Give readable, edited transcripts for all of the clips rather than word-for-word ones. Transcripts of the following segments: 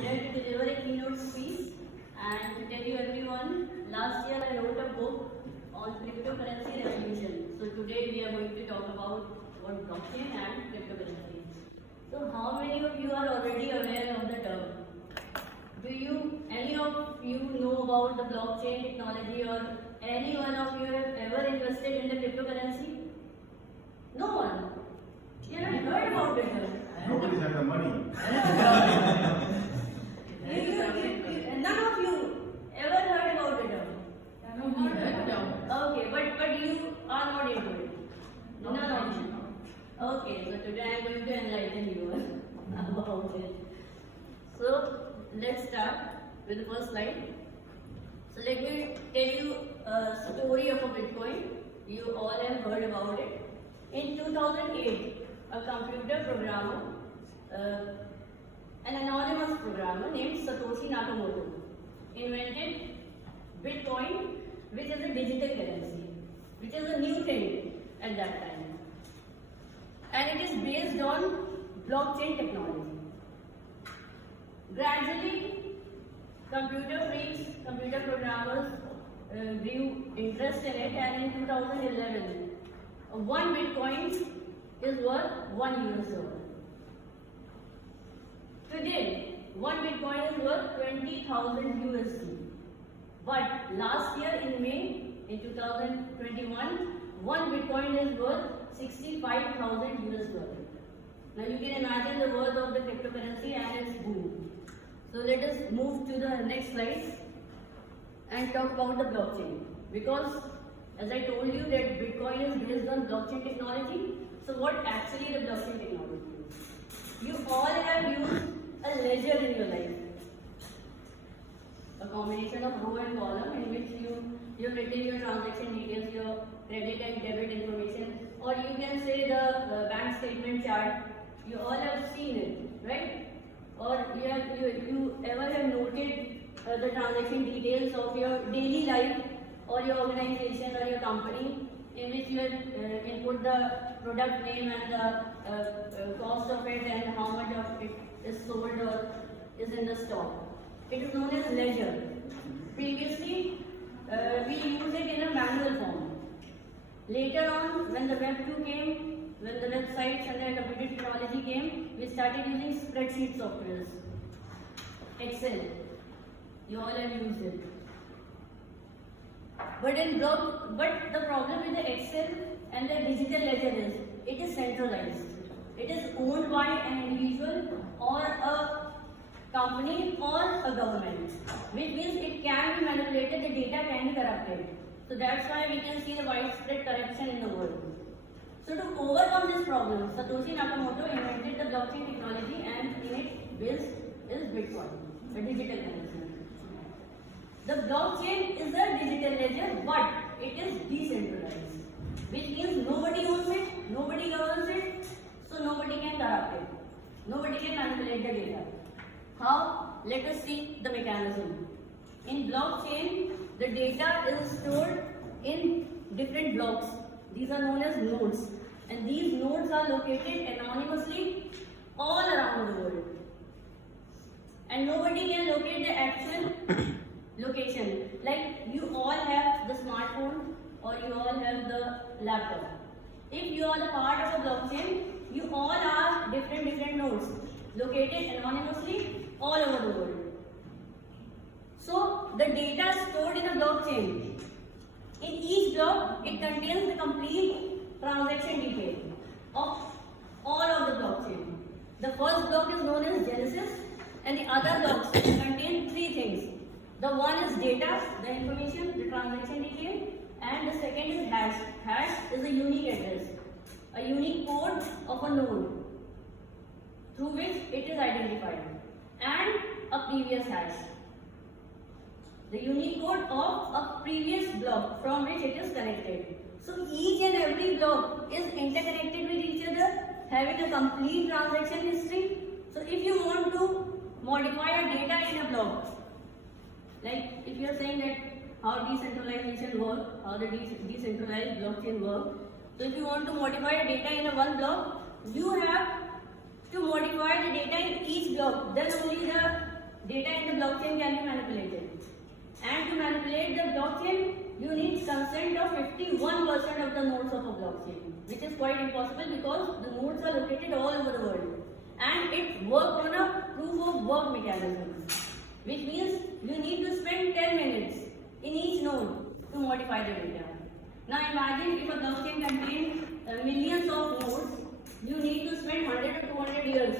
here to deliver a keynote speech and to tell you everyone, last year I wrote a book on cryptocurrency revolution. So today we are going to talk about blockchain and cryptocurrency. So how many of you are already aware of the term? Any of you know about the blockchain technology, or any one of you have ever invested in the cryptocurrency? No one. You haven't heard about it. Nobody's had the money. None of you ever heard about it. Okay, but you are not into it. None of you. Okay, so today I am going to enlighten you about it. So let's start with the first slide. So let me tell you a story of a Bitcoin. You all have heard about it. In 2008, a computer programmer, an anonymous programmer named Satoshi Nakamoto, invented Bitcoin, which is a digital currency, which is a new thing at that time. And it is based on blockchain technology. Gradually, computer freaks, computer programmers grew interest in it, and in 2011, one Bitcoin is worth $1. Today, one Bitcoin is worth 20,000 USD. But last year in May, in 2021, one Bitcoin is worth 65,000 USD. Now you can imagine the worth of the cryptocurrency and its boom. So let us move to the next slide and talk about the blockchain. Because as I told you that Bitcoin is based on blockchain technology. So what actually the blockchain technology is? You all have used a ledger in your life. A combination of row and column in which you have written your transaction details, your credit and debit information, or you can say the bank statement chart. You all have seen it, right? Or you ever have noted the transaction details of your daily life or your organization or your company, in which you have input the product name and the cost of it and how much of it is sold or is in the stock. It is known as ledger. Previously, we used it in a manual form. Later on, when the Web 2 came, when the websites and the computer technology came, we started using spreadsheet softwares. Excel. You all have used it. But the problem with the Excel and the digital ledger is it is centralized. It is owned by an individual or a company or a government, which means it can be manipulated, the data can be corrupted. So that's why we can see the widespread corruption in the world. So to overcome this problem, Satoshi Nakamoto invented the blockchain technology, and in it built is Bitcoin, a digital currency. The blockchain is a digital ledger, but it is decentralized, which means nobody owns it, nobody governs it, so nobody can corrupt it, nobody can manipulate the data. How? Let us see the mechanism. In blockchain, the data is stored in different blocks. These are known as nodes, and these nodes are located anonymously all around the world, and nobody can locate the actual location. Like you all have the smartphone or you all have the laptop. If you are the part of a blockchain, you all are different nodes located anonymously all over the world. So the data stored in a blockchain, in each block it contains the complete transaction detail of all of the blockchain. The first block is known as Genesis, and the other blocks contain three things. The one is data, the information, the transaction detail, and the second is hash. Hash is a unique address, a unique code of a node through which it is identified, and a previous hash, the unique code of a previous block from which it is connected. So each and every block is interconnected with each other, having a complete transaction history. So if you want to modify a data in a block, like if you are saying that how decentralization works, how the decentralized blockchain works. So if you want to modify a data in a one block, you have to modify the data in each block. Then only the data in the blockchain can be manipulated. And to manipulate the blockchain, you need consent of 51% of the nodes of a blockchain, which is quite impossible because the nodes are located all over the world. And it works on a proof of work mechanism, which means you need to spend 10 minutes in each node to modify the data. Now imagine if a blockchain contains millions of nodes, you need to spend 100 or 200 years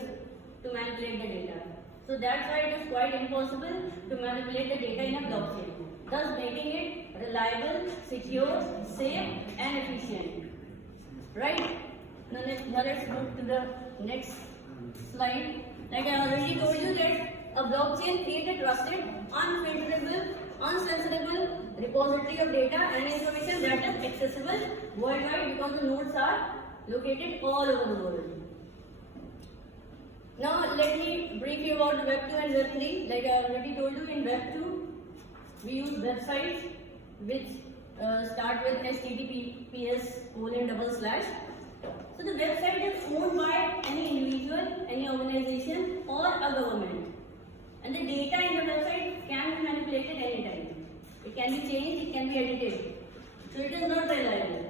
to manipulate the data. So that's why it is quite impossible to manipulate the data in a blockchain, thus making it reliable, secure, safe and efficient. Right? Now let's move to the next slide. Like I already told you that a blockchain creates a trusted, unfilterable, uncensorable repository of data and information that is accessible worldwide because the nodes are located all over the world. Now let me brief you about Web 2 and Web 3. Like I already told you, in Web 2 we use websites which start with https://. So the website is owned by any individual, any organization or a government, and the data in the website can be manipulated anytime. It can be changed, it can be edited. So it is not reliable.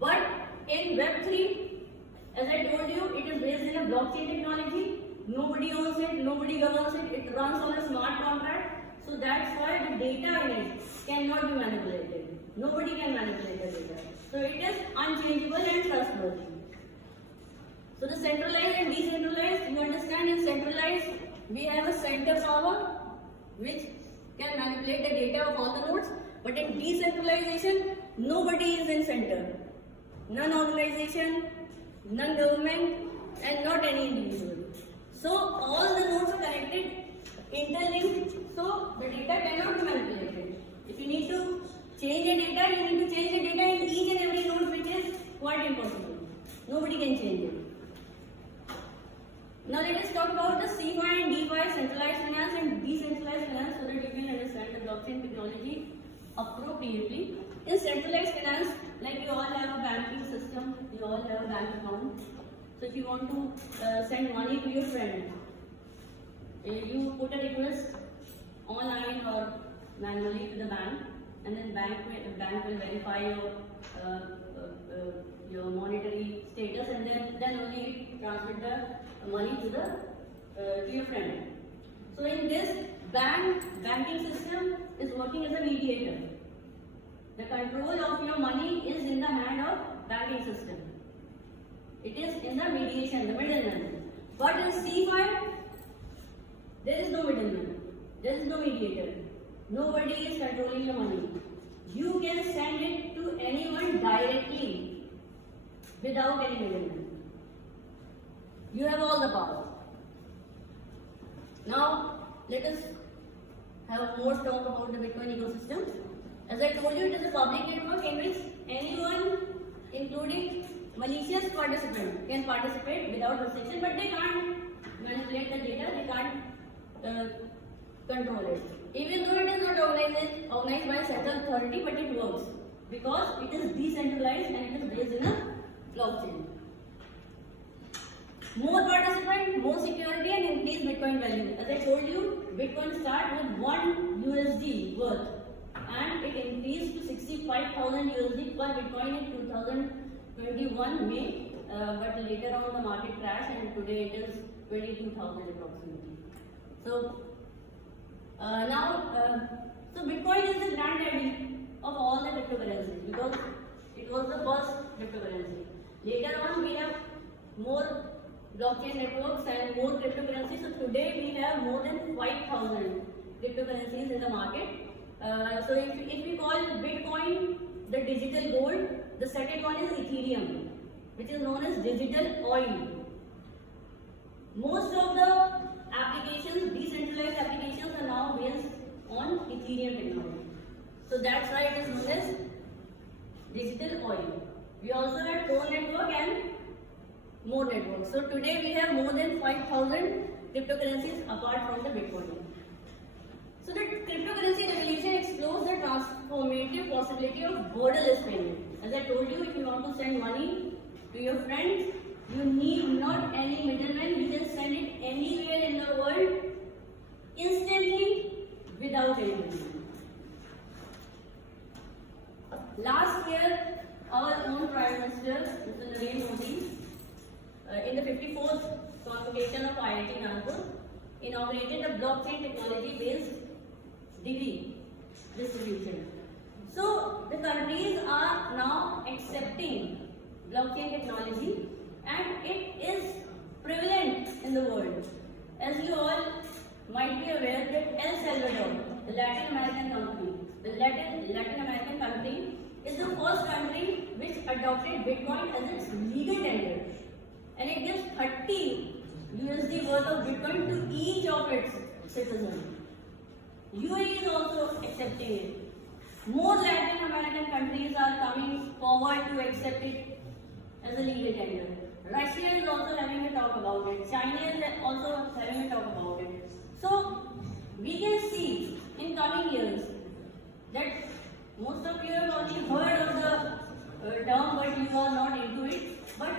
But in Web 3, as I told you, it is based in a blockchain technology. Nobody owns it, nobody governs it. It runs on a smart contract. So that's why the data in it cannot be manipulated. Nobody can manipulate the data. So it is unchangeable and trustworthy. So the centralized and decentralized, you understand, in centralized we have a center power which can manipulate the data of all the nodes, but in decentralization nobody is in center. None organization, none government and not any individual. So all the nodes are connected, interlinked, so the data cannot be manipulated. If you need to change the data, you need to change the data in each and every node, which is quite impossible. Nobody can change it. Now let us talk about the CeFi and DeFi, centralized finance and decentralized finance, so that you can understand the blockchain technology appropriately. In centralized finance, like you all have a banking system, you all have a bank account. So if you want to send money to your friend, you put a request online or manually to the bank, and then bank will verify your monetary status, and then only transfer the money to your friend. So in this banking system is working as a mediator. The control of your money is in the hand of banking system. It is in the mediation, the middleman. But in CeFi, there is no middleman. There is no mediator. Nobody is controlling your money. You can send it to anyone directly without any middleman. You have all the power. Now, let us have more talk about the Bitcoin ecosystem. As I told you, it is a public network in which anyone, including malicious participants, can participate without restriction, but they can't manipulate the data, they can't control it. Even though it is not organized by a central authority, but it works because it is decentralized and it is based in a blockchain. More participants, more security and increased Bitcoin value. As I told you, Bitcoin started with $1 worth and it increased to 65,000 USD per Bitcoin in 2021 May, but later on the market crashed and today it is 22,000 approximately. So so Bitcoin is the granddaddy of all the cryptocurrencies because it was the first cryptocurrency. Later on we have more blockchain networks and more cryptocurrencies. So today we have more than 5,000 cryptocurrencies in the market. So if we call Bitcoin the digital gold, the second one is Ethereum, which is known as digital oil. Most of the applications, decentralized applications, are now based on Ethereum technology. So that's why it is known as digital oil. We also have Tor network and more networks. So today we have more than 5,000 cryptocurrencies apart from the Bitcoin. So the cryptocurrency revolution explores the transformative possibility of borderless payment. As I told you, if you want to send money to your friends, you need not any middleman. You can send it anywhere in the world instantly. anybody. Last year, our own Prime Minister, Mr. Narendra Modi, in the 54th convocation of IIT Nagpur, inaugurated a blockchain technology-based degree distribution. So the countries are now accepting blockchain technology, and it is prevalent in the world. As you all might be aware that El Salvador, the Latin American country, is the first country which adopted Bitcoin as its legal tender, and it gives 30 USD worth of Bitcoin to each of its citizens. UAE is also accepting it. More Latin American countries are coming forward to accept it as a legal tender. Russia is also having a talk about it. China is also having a talk about it. So we can see in coming years that most of you have only heard of the term, but you are not into it. But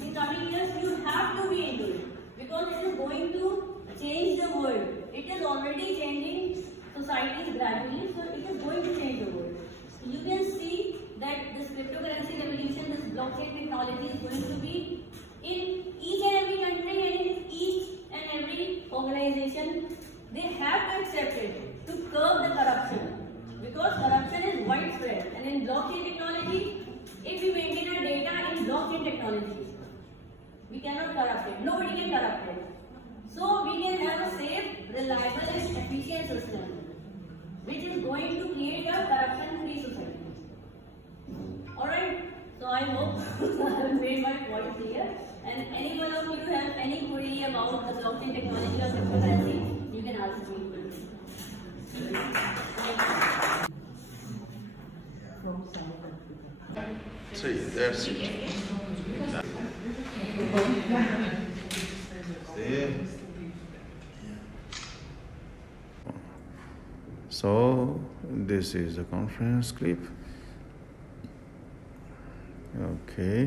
in coming years, you have to be into it, because it is going to change the world. It is already changing societies gradually, so it is going to change the world. So you can see that this cryptocurrency revolution, this blockchain technology is going to be in each and every country and in each and every organization. They have to accept it to curb the corruption, because corruption is widespread. And in blockchain technology, if we maintain our data in blockchain technology, we cannot corrupt it. Nobody can corrupt it. So we can have a safe, reliable and efficient system, which is going to create a corruption-free society. Alright, so I hope I have made my point clear. And any one of you have any query about the blockchain technology or cryptocurrency, you can ask me. See, that's it. So this is a conference clip. Okay.